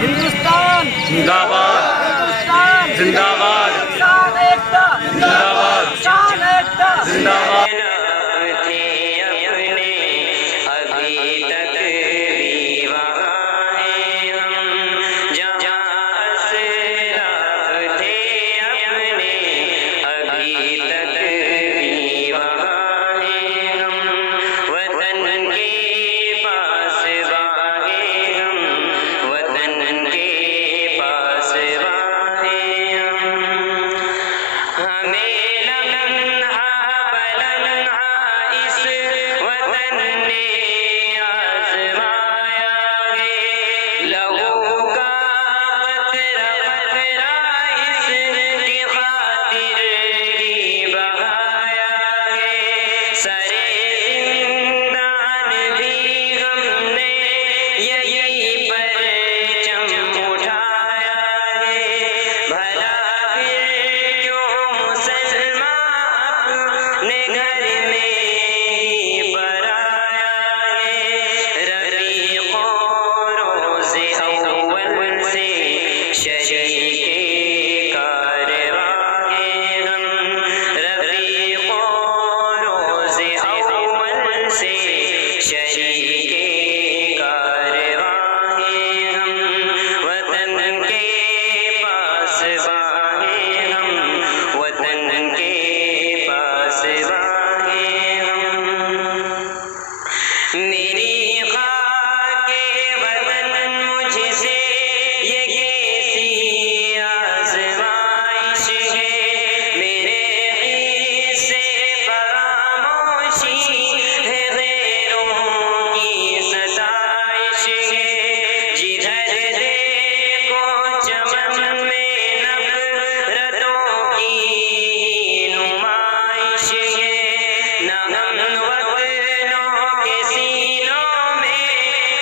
ہندوستان زندہ باد، زندہ باد، شان ایکتا، زندہ باد، شان ایکتا، زندہ باد۔ ہمیں لمحہ بلند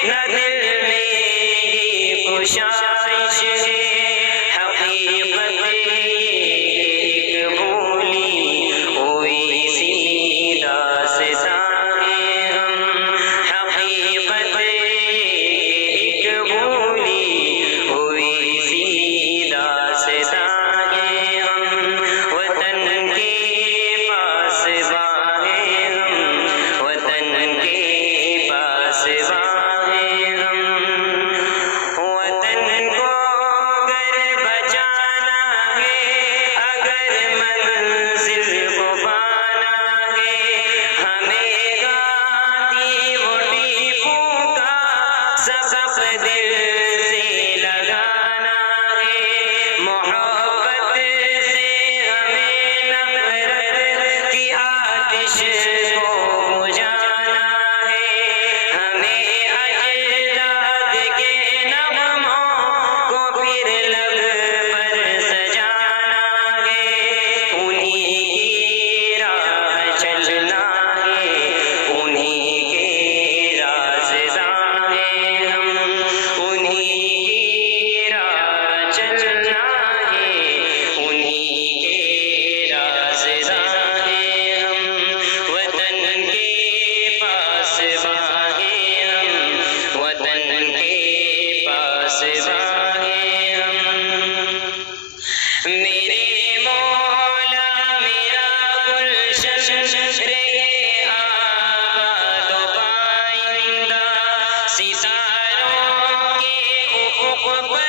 نہ دل میں یہ کوشش ہے، حقیقت ایک بھولی ہوئی سی داستان ہے ہم، حقیقت ایک بھولی ہوئی سی داستان ہے ہم، وطن کے پاس باہیں ہم، وطن کے پاس باہیں ہم، وطن کو اگر بچانا ہے، اگر منزل کو پانا ہے، ہمیں گاندھی وہ ٹیپو کا سبق دل سے لگانا ہے، محبت سے ہمیں نفرت کی آتش کو بجھانا ہے، ہمیں اجداد کے نغموں کو پھر لب پر سجانا ہے، انہی کی راہ چلنا ہے، انہی کے رازداں ہیں ہم، انہی کی راہ چلنا ہے، انہی کے رازداں ہیں ہم، وطن کے پاس باہیں ہم، وطن کے پاس باہیں ہم، میرے مولا میرا گلشن رہے آباد و پائندہ، ستاروں کے افق پر